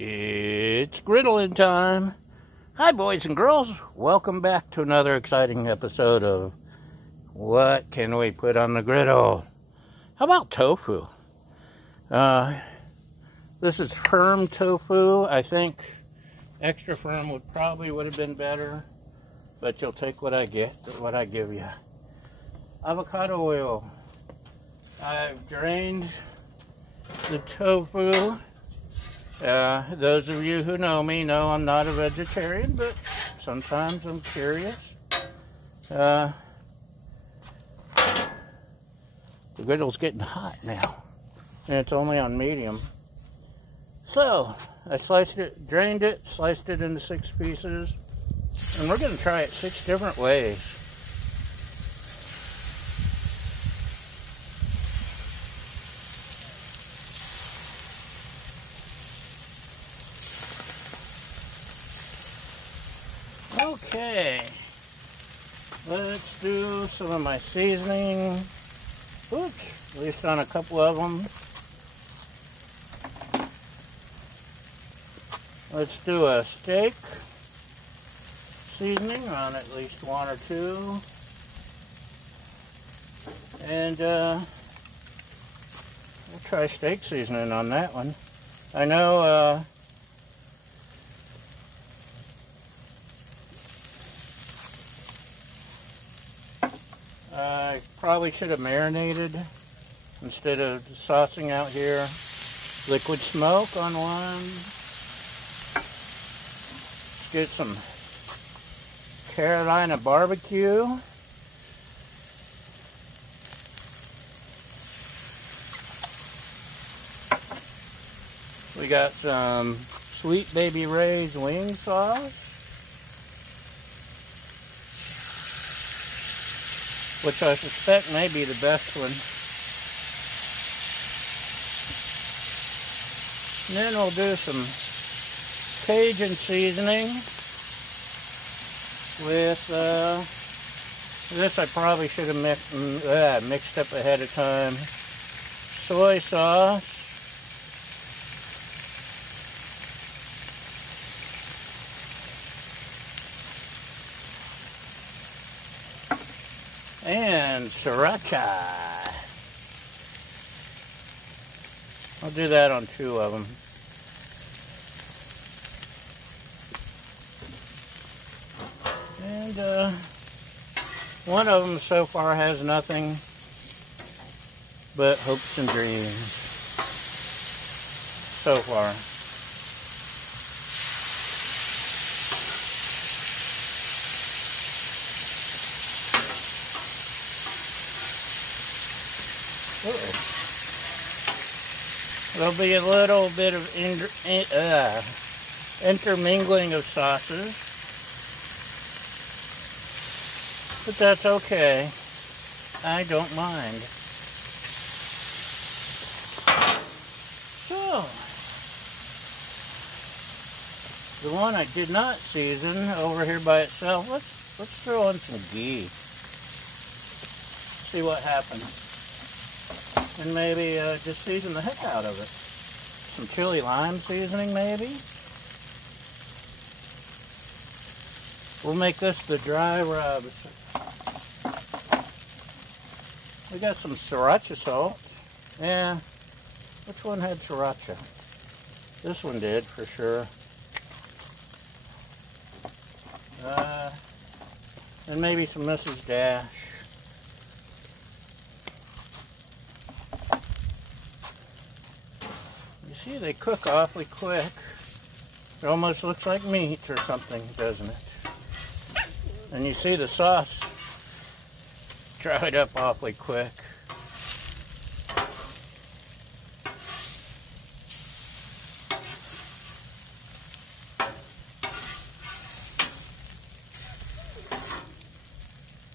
It's griddling time. Hi, boys and girls. Welcome back to another exciting episode of What Can We Put on the Griddle? How about tofu? This is firm tofu. I think extra firm would have been better, but you'll take what I give you. Avocado oil. I've drained the tofu. Those of you who know me know I'm not a vegetarian, but sometimes I'm curious. The griddle's getting hot now, and it's only on medium. So, I drained it, sliced it into 6 pieces, and we're going to try it 6 different ways. Okay, let's do some of my seasoning. Oops, at least on a couple of them. Let's do a steak seasoning on at least 1 or 2. And we'll try steak seasoning on that one. I know I probably should have marinated instead of saucing out here. Liquid smoke on one. Let's get some Carolina barbecue. We got some Sweet Baby Ray's wing sauce, which I suspect may be the best one. And then we'll do some Cajun seasoning with, this I probably should have mixed up ahead of time. Soy sauce. And sriracha. I'll do that on 2 of them. And one of them so far has nothing but hopes and dreams. So far. There'll be a little bit of intermingling of sauces, but that's okay. I don't mind. So, the one I did not season over here by itself, let's throw in some ghee. See what happens. And maybe just season the heck out of it. Some chili lime seasoning, maybe. We'll make this the dry rub. We got some sriracha salt. Yeah, which one had sriracha? This one did, for sure. And maybe some Mrs. Dash. See, they cook awfully quick. It almost looks like meat or something, doesn't it? And you see the sauce dried up awfully quick.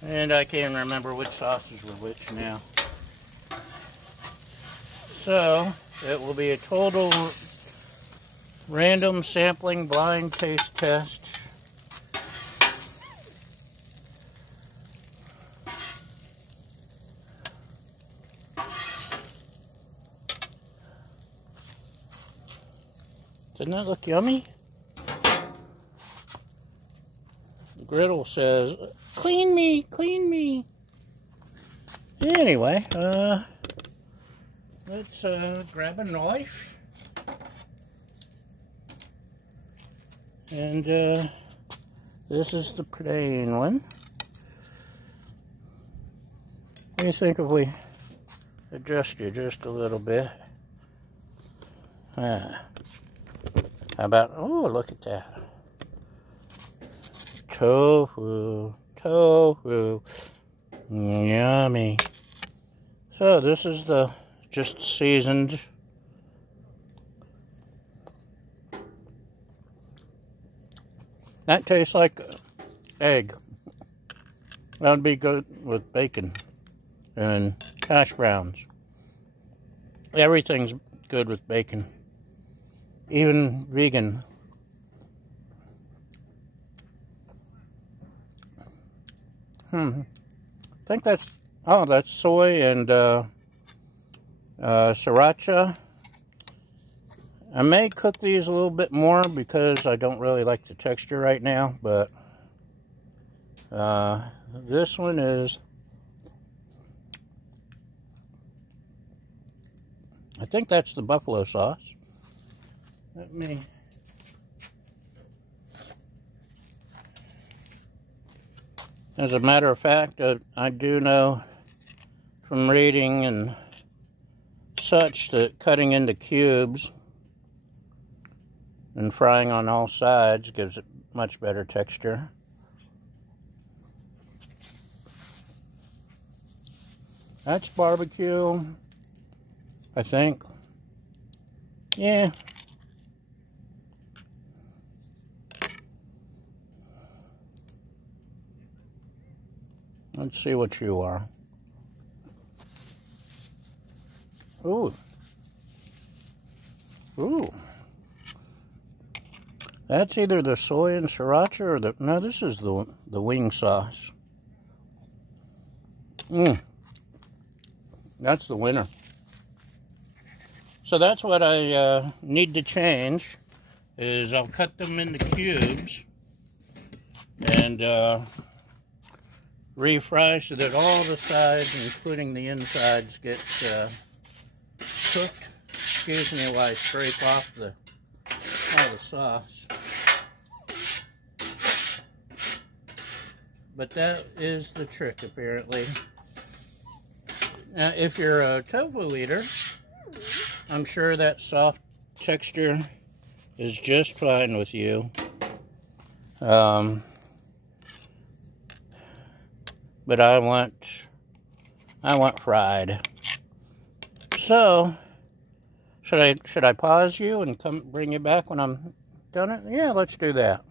And I can't remember which sauces were which now. So, it will be a total random sampling blind taste test. Doesn't that look yummy? The griddle says, clean me, clean me. Anyway, let's grab a knife. And this is the plain one. What do you think if we adjust you just a little bit? How about, oh, look at that. Tofu, tofu, yummy. So this is the just seasoned. That tastes like egg. That would be good with bacon and hash browns. Everything's good with bacon. Even vegan. I think that's, oh, that's soy and sriracha. I may cook these a little bit more because I don't really like the texture right now, but this one is, I think that's the buffalo sauce. Let me, as a matter of fact, I do know from reading and such that cutting into cubes and frying on all sides gives it much better texture. That's barbecue, I think. Yeah. Let's see what you are. Ooh. Ooh. That's either the soy and sriracha or the, no, this is the wing sauce. That's the winner. So that's what I need to change, is I'll cut them into cubes and refry so that all the sides, including the insides, get cooked. Excuse me while I scrape off all the sauce. But that is the trick, apparently. Now, if you're a tofu eater, I'm sure that soft texture is just fine with you. But I want fried. So, should I pause you and come bring you back when I'm done it? Yeah, let's do that.